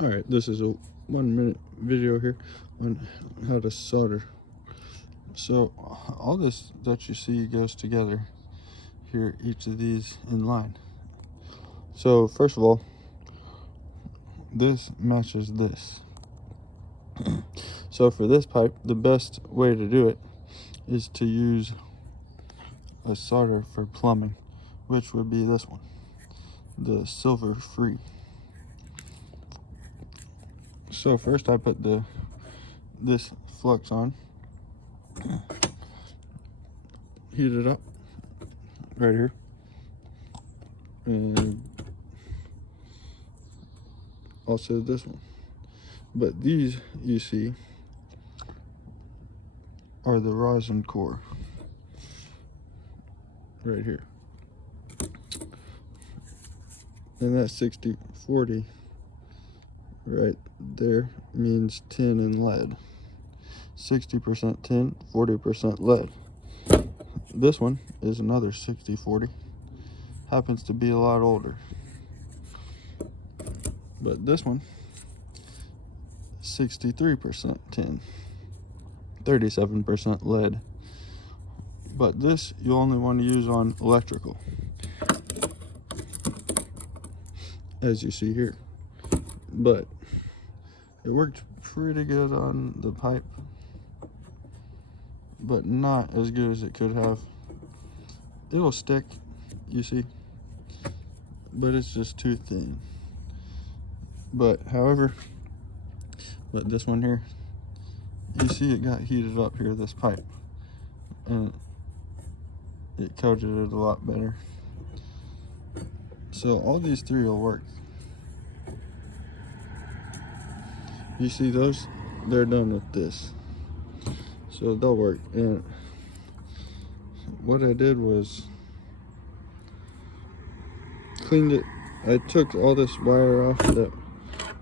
All right, this is a 1-minute video here on how to solder. So all this that you see goes together here, each of these in line. So first of all, this matches this. So for this pipe, the best way to do it is to use a solder for plumbing, which would be this one, the Silver Free. So first I put this flux on, heat it up right here, and also this one. But these, you see, are the rosin core right here, and that 60-40 right there means tin and lead. 60% tin, 40% lead. This one is another 60-40, happens to be a lot older, but this one 63% tin, 37% lead. But this you only want to use on electrical, as you see here. But it worked pretty good on the pipe, but not as good as it could have. It'll stick, you see, but it's just too thin. But however, but this one here, you see it got heated up here, this pipe, and it coated it a lot better. So all these three will work. You see those? They're done with this, so they'll work. And what I did was cleaned it. I took all this wire off that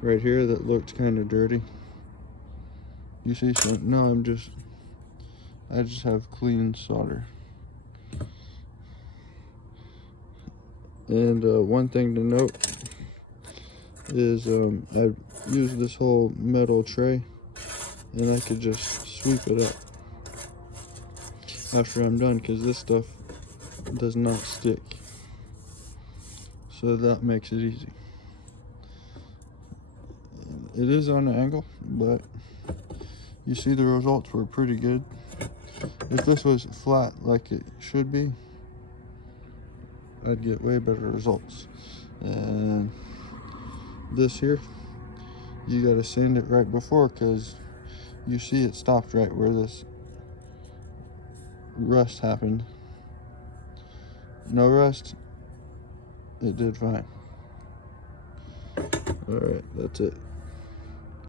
right here that looked kind of dirty. You see, so now I just have clean solder. And one thing to note is I used this whole metal tray, and I could just sweep it up after I'm done, because this stuff does not stick, so that makes it easy. It is on an angle, but you see the results were pretty good. If this was flat like it should be, I'd get way better results. And this here, you gotta sand it right before, because you see it stopped right where this rust happened. No rust, it did fine. All right, that's it.